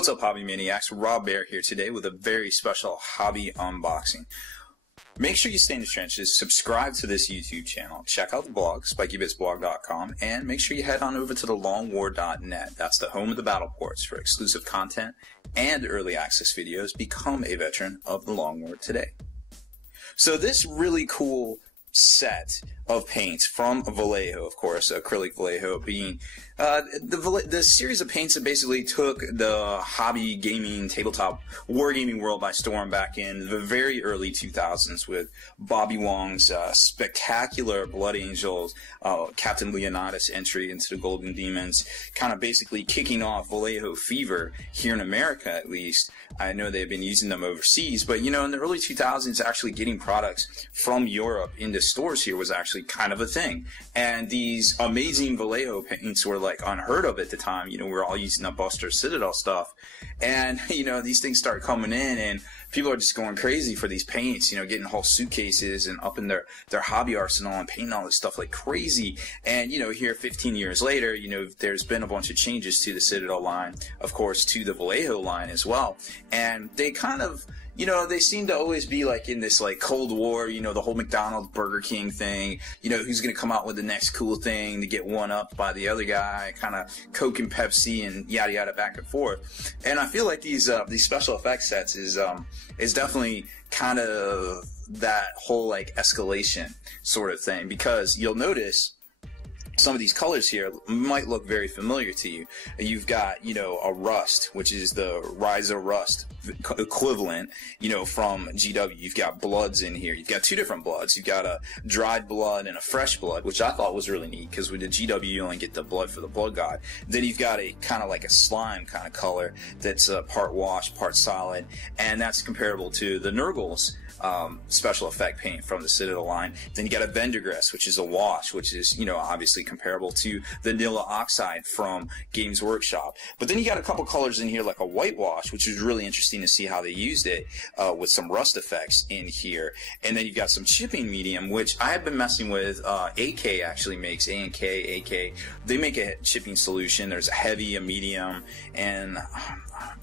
What's up, Hobby Maniacs? Rob Bear here today with a very special hobby unboxing. Make sure you stay in the trenches, subscribe to this YouTube channel, check out the blog, spikybitsblog.com, and make sure you head on over to thelongwar.net. That's the home of the battle ports for exclusive content and early access videos. Become a veteran of the Long War today. So this really cool set of paints from Vallejo, of course, acrylic Vallejo being the series of paints that basically took the hobby gaming, tabletop wargaming world by storm back in the very early 2000s with Bobby Wong's spectacular Blood Angels, Captain Leonidas entry into the Golden Demons, kind of basically kicking off Vallejo fever here in America at least. I know they've been using them overseas, but you know, in the early 2000s, actually getting products from Europe into stores here was actually kind of a thing. And these amazing Vallejo paints were like unheard of at the time. You know, we were all using the Buster Citadel stuff. And, you know, these things start coming in and people are just going crazy for these paints, you know, getting whole suitcases and up in their hobby arsenal and painting all this stuff like crazy. And, you know, here 15 years later, you know, there's been a bunch of changes to the Citadel line, of course, to the Vallejo line as well. And they kind of, you know, they seem to always be like in this like Cold War, you know, the whole McDonald's Burger King thing, you know, who's going to come out with the next cool thing to get one up by the other guy, kind of Coke and Pepsi and yada yada back and forth. And I feel like these special effects sets is definitely kind of that whole like escalation sort of thing, because you'll notice some of these colors here might look very familiar to you. You've got, you know, a rust, which is the Ryza Rust equivalent, you know, from GW. You've got bloods in here. You've got two different bloods. You've got a dried blood and a fresh blood, which I thought was really neat because with the GW you only get the blood for the blood god. Then you've got a kind of like a slime kind of color that's part wash, part solid, and that's comparable to the Nurgle's special effect paint from the Citadel line. Then you got a Vendergrass, which is a wash, which is, you know, obviously comparable to the Vanilla Oxide from Games Workshop. But then you got a couple colors in here like a whitewash, which is really interesting to see how they used it with some rust effects in here. And then you've got some chipping medium, which I have been messing with. AK actually makes, A&K, AK. They make a chipping solution. There's a heavy, a medium, and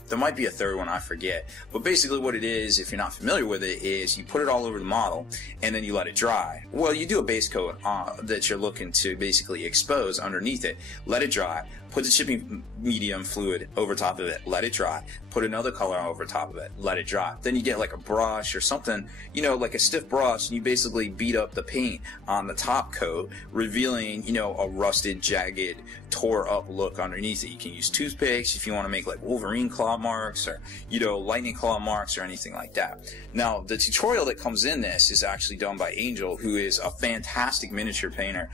there might be a third one, I forget. But basically what it is, if you're not familiar with it, is you put it all over the model and then you let it dry. Well, you do a base coat that you're looking to basically expose underneath it. Let it dry. Put the chipping medium fluid over top of it. Let it dry. Put another color over top of it. Let it dry. Then you get like a brush or something, you know, like a stiff brush, and you basically beat up the paint on the top coat, revealing, you know, a rusted, jagged, tore up look underneath it. You can use toothpicks if you want to make like Wolverine claw marks or, you know, lightning claw marks or anything like that. Now, the tutorial that comes in this is actually done by Angel, who is a fantastic miniature painter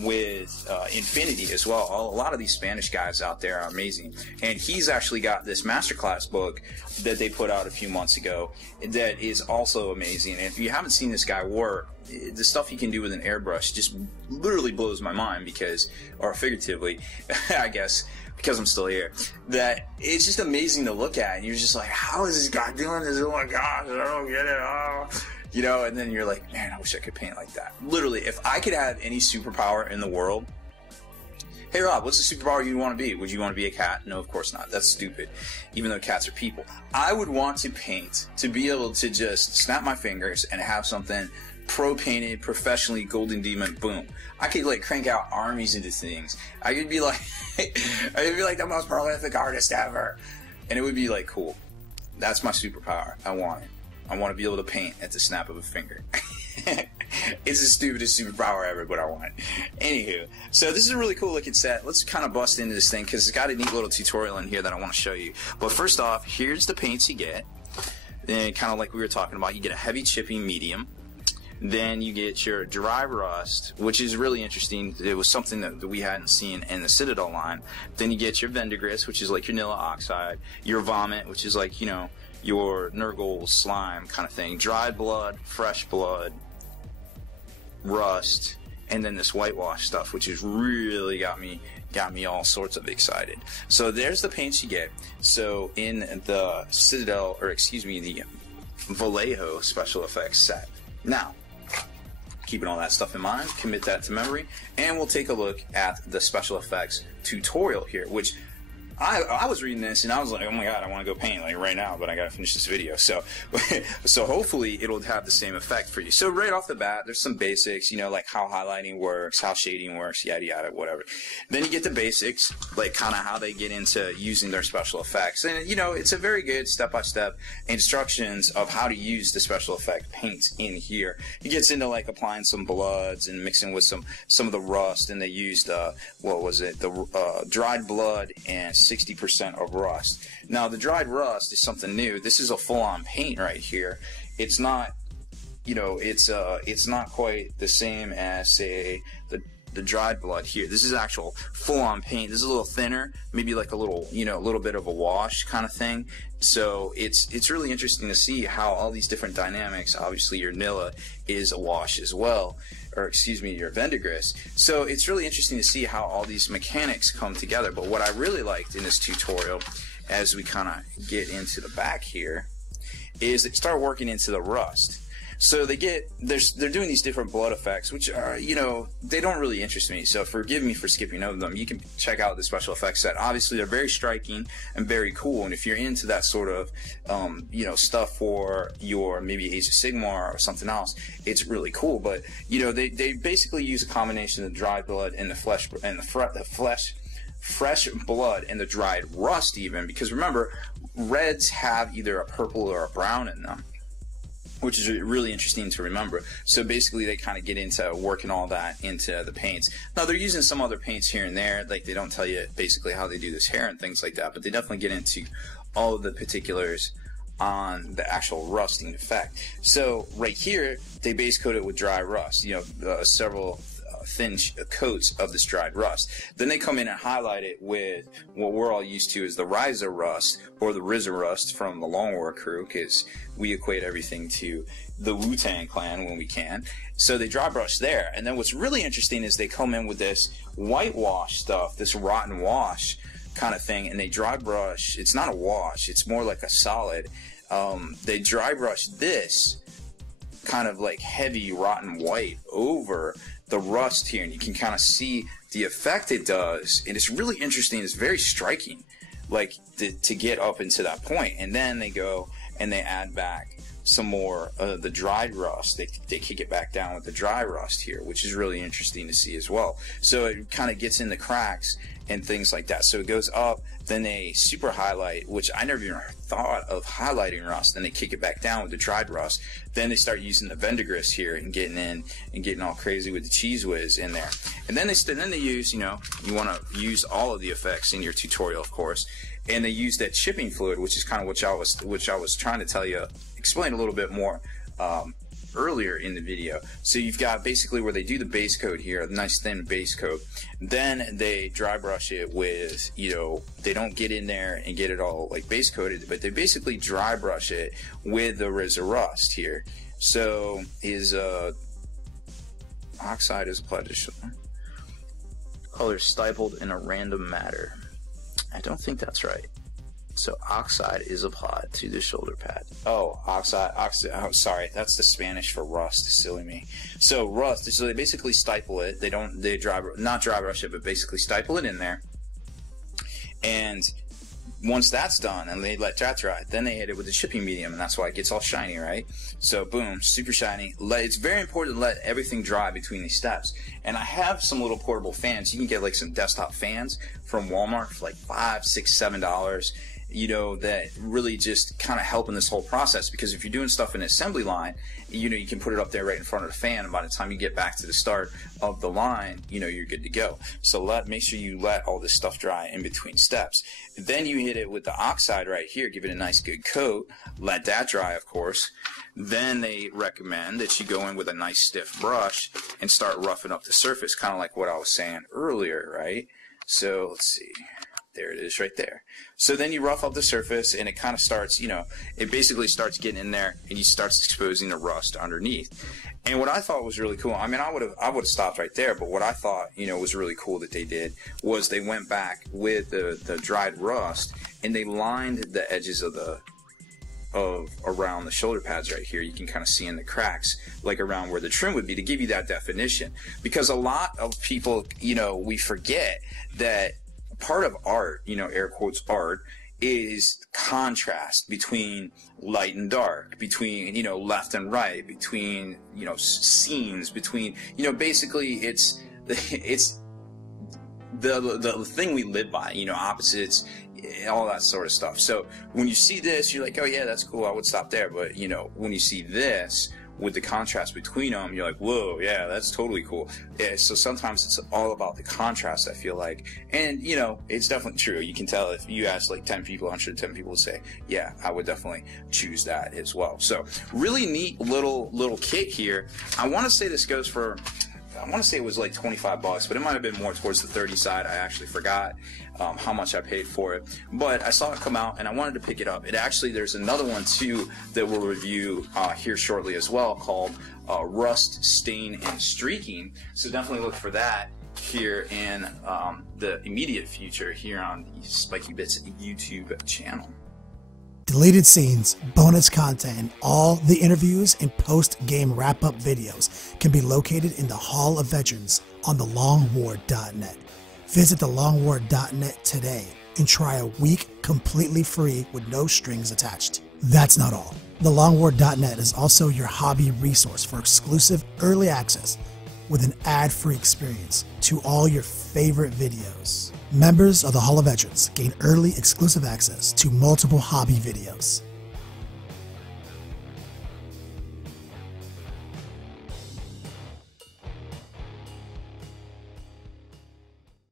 with Infinity as well. A lot of these Spanish guys out there are amazing, and he's actually got this masterclass book that they put out a few months ago that is also amazing. And if you haven't seen this guy work, the stuff he can do with an airbrush just literally blows my mind, because, or figuratively, I guess, because I'm still here, that it's just amazing to look at, and you're just like, how is this guy doing this? Oh my gosh, I don't get it. Oh. You know, and then you're like, man, I wish I could paint like that. Literally, if I could have any superpower in the world. Hey Rob, what's the superpower you want to be? Would you want to be a cat? No, of course not. That's stupid. Even though cats are people. I would want to paint, to be able to just snap my fingers and have something pro-painted, professionally, Golden Demon, boom. I could like crank out armies into things. I could be like, the most prolific artist ever. And it would be like cool. That's my superpower. I want it. I want to be able to paint at the snap of a finger. It's the stupidest superpower ever, but I want it. Anywho, so this is a really cool looking set. Let's kind of bust into this thing because it's got a neat little tutorial in here that I want to show you. But first off, here's the paints you get. Then kind of like we were talking about, you get a heavy chipping medium. Then you get your dry rust, which is really interesting. It was something that we hadn't seen in the Citadel line. Then you get your Vendergrass, which is like your Vanilla Oxide. Your Vomit, which is like, you know, your Nurgle slime kind of thing. Dried blood, fresh blood, rust, and then this whitewash stuff, which has really got me all sorts of excited. So there's the paints you get. So in the Citadel, or excuse me, the Vallejo special effects set. Now, keeping all that stuff in mind, commit that to memory, and we'll take a look at the special effects tutorial here, which I was reading this and I was like, oh my god, I want to go paint like right now, but I gotta finish this video. So hopefully it'll have the same effect for you. So right off the bat, there's some basics, you know, like how highlighting works, how shading works, yada yada, whatever. Then you get the basics, like kind of how they get into using their special effects, and you know, it's a very good step-by-step instructions of how to use the special effect paints in here. It gets into like applying some bloods and mixing with some of the rust, and they used what was it, the dried blood and 60% of rust. Now the dried rust is something new. This is a full-on paint right here. It's not, you know, it's not quite the same as, say, the dried blood here. This is actual full-on paint. This is a little thinner, maybe like a little, you know, a little bit of a wash kind of thing. So it's really interesting to see how all these different dynamics. Obviously your Nilla is a wash as well, or excuse me, your Vendigris. So it's really interesting to see how all these mechanics come together. But what I really liked in this tutorial, as we kind of get into the back here, is they start working into the rust. So they're doing these different blood effects, which are, you know, they don't really interest me. So forgive me for skipping over them. You can check out the special effects set. Obviously, they're very striking and very cool. And if you're into that sort of, you know, stuff for your maybe Age of Sigmar or something else, it's really cool. But you know, they basically use a combination of the dried blood and the flesh and fresh blood and the dried rust, even, because remember, reds have either a purple or a brown in them, which is really interesting to remember. So basically they kind of get into working all that into the paints. Now they're using some other paints here and there, like they don't tell you basically how they do this hair and things like that, but they definitely get into all of the particulars on the actual rusting effect. So right here, they base coat it with dry rust, you know, several thin coats of this dried rust. Then they come in and highlight it with what we're all used to as the Ryza rust, or the RZA rust from the Long War crew, because we equate everything to the Wu-Tang Clan when we can. So they dry brush there. And then what's really interesting is they come in with this whitewash stuff, this rotten wash kind of thing, and they dry brush. It's not a wash, it's more like a solid. They dry brush this kind of like heavy rotten white over the rust here, and you can kind of see the effect it does, and it's really interesting. It's very striking, like to get up into that point. And then they go and they add back some more the dried rust. They kick it back down with the dry rust here, which is really interesting to see as well. So it kind of gets in the cracks and things like that. So it goes up, then they super highlight, which I never even thought of highlighting rust. Then they kick it back down with the dried rust. Then they start using the Vendigris here and getting in and getting all crazy with the Cheese Whiz in there. And then they use, you know, you want to use all of the effects in your tutorial, of course. And they use that chipping fluid, which is kind of which I was trying to tell you, explain a little bit more earlier in the video. So you've got basically where they do the base coat here, a nice thin base coat. Then they dry brush it with, you know, they don't get in there and get it all like base coated, but they basically dry brush it with the RZA rust here. So his oxide is applied to shoulder. Color stippled in a random matter. I don't think that's right. So oxide is applied to the shoulder pad. Oh, oxide. Oh, sorry, that's the Spanish for rust. Silly me. So rust. So they basically stipple it. They not dry brush it, but basically stipple it in there. And once that's done, and they let that dry, then they hit it with the chipping medium, and that's why it gets all shiny, right? So boom, super shiny. It's very important to let everything dry between these steps. And I have some little portable fans. You can get like some desktop fans from Walmart for like $5, $6, $7. You know, that really just kind of help in this whole process, because if you're doing stuff in an assembly line, you know, you can put it up there right in front of the fan, and by the time you get back to the start of the line, you know, you're good to go. So make sure you let all this stuff dry in between steps. Then you hit it with the oxide right here, give it a nice good coat, let that dry, of course. Then they recommend that you go in with a nice stiff brush and start roughing up the surface, kind of like what I was saying earlier, right? So let's see. There it is right there. So then you rough up the surface, and it kind of starts, you know, it basically starts getting in there, and you start exposing the rust underneath. And what I thought was really cool, I mean, I would have stopped right there, but what I thought, you know, was really cool that they did was they went back with the dried rust, and they lined the edges of around the shoulder pads right here. You can kind of see in the cracks, like around where the trim would be, to give you that definition. Because a lot of people, you know, we forget that part of art, you know, air quotes art, is contrast between light and dark, between, you know, left and right, between, you know, scenes, between, you know, basically it's the thing we live by, you know, opposites, all that sort of stuff. So when you see this, you're like, oh yeah, that's cool, I would stop there. But, you know, when you see this with the contrast between them, you're like, whoa, yeah, that's totally cool. Yeah, so sometimes it's all about the contrast, I feel like. And, you know, it's definitely true. You can tell if you ask like 10 people, I'm sure 10 people would say, yeah, I would definitely choose that as well. So really neat little kit here. I want to say this goes for, I want to say it was like 25 bucks, but it might have been more towards the 30 side. I actually forgot how much I paid for it, but I saw it come out and I wanted to pick it up. It actually, there's another one too that we'll review here shortly as well, called Rust, Stain, and Streaking. So definitely look for that here in the immediate future here on the Spiky Bits YouTube channel. Deleted scenes, bonus content, and all the interviews and post-game wrap-up videos can be located in the Hall of Veterans on thelongwar.net. Visit thelongwar.net today and try a week completely free with no strings attached. That's not all. Thelongwar.net is also your hobby resource for exclusive early access with an ad-free experience to all your favorite videos. Members of the Hall of Veterans gain early exclusive access to multiple hobby videos.